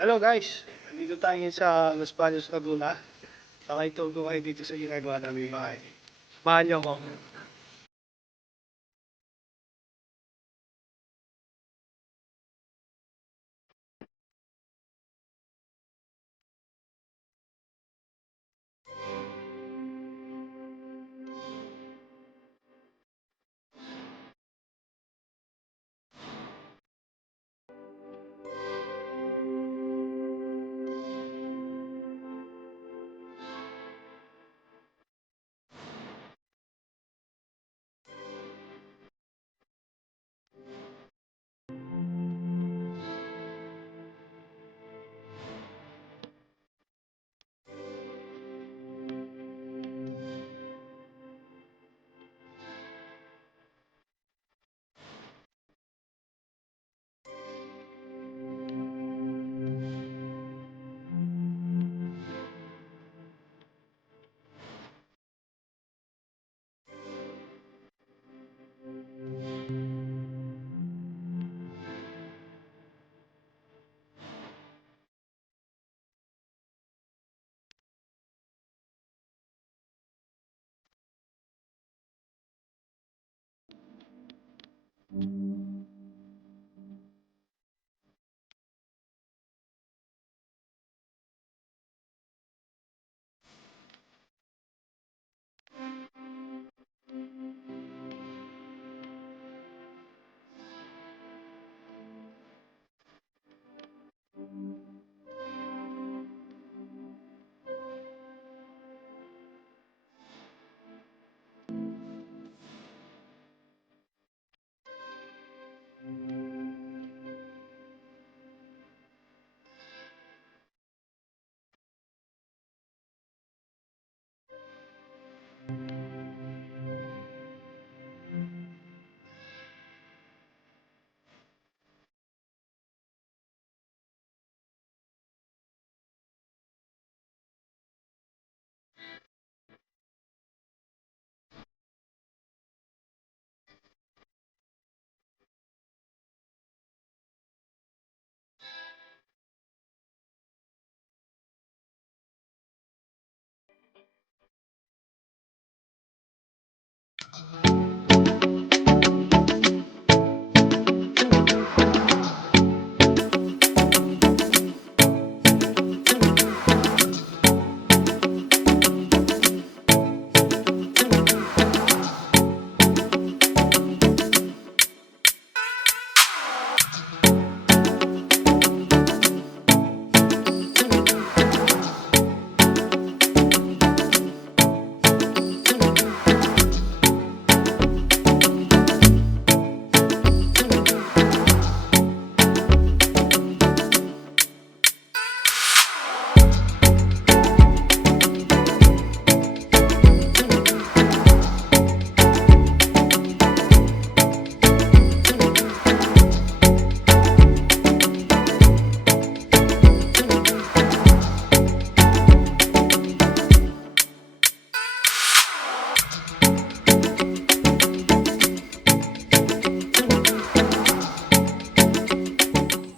Hello guys, nandito tayo ngayon sa Los Baños, Laguna. Nakitulog ko kayo dito sa ginagawa namin bahay. Samahan niyo ako.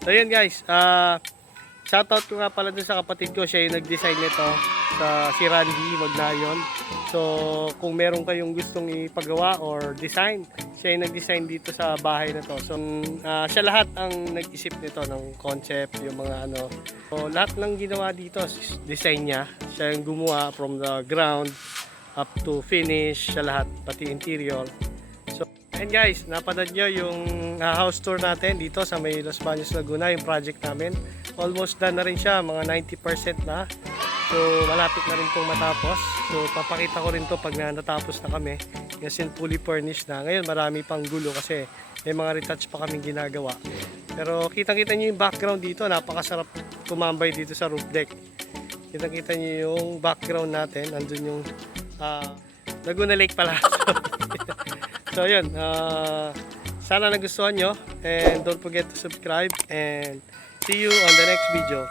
So yun guys, shoutout ko nga pala dun sa kapatid ko, siya yung nag-design nito, si Randy Magnayon. So kung meron kayong gustong ipagawa or design, siya yung nag-design dito sa bahay na to. So siya lahat ang nag-isip nito ng concept, yung mga ano. So lahat ng ginawa dito, design niya, siya yung gumawa from the ground up to finish, siya lahat, pati interior. And guys, napanood nyo yung house tour natin dito sa may Los Baños, Laguna, yung project namin. Almost done na rin siya, mga 90% na. So malapit na rin itong matapos. So papakita ko rin to pag natapos na kami. Kasi fully furnished na. Ngayon marami pang gulo kasi may mga retouch pa kaming ginagawa. Pero kitang-kita nyo yung background dito, napakasarap tumambay dito sa roof deck. Kitang-kita nyo yung background natin, andun yung Laguna Lake pala. So yun, sana nagustuhan nyo and don't forget to subscribe and see you on the next video.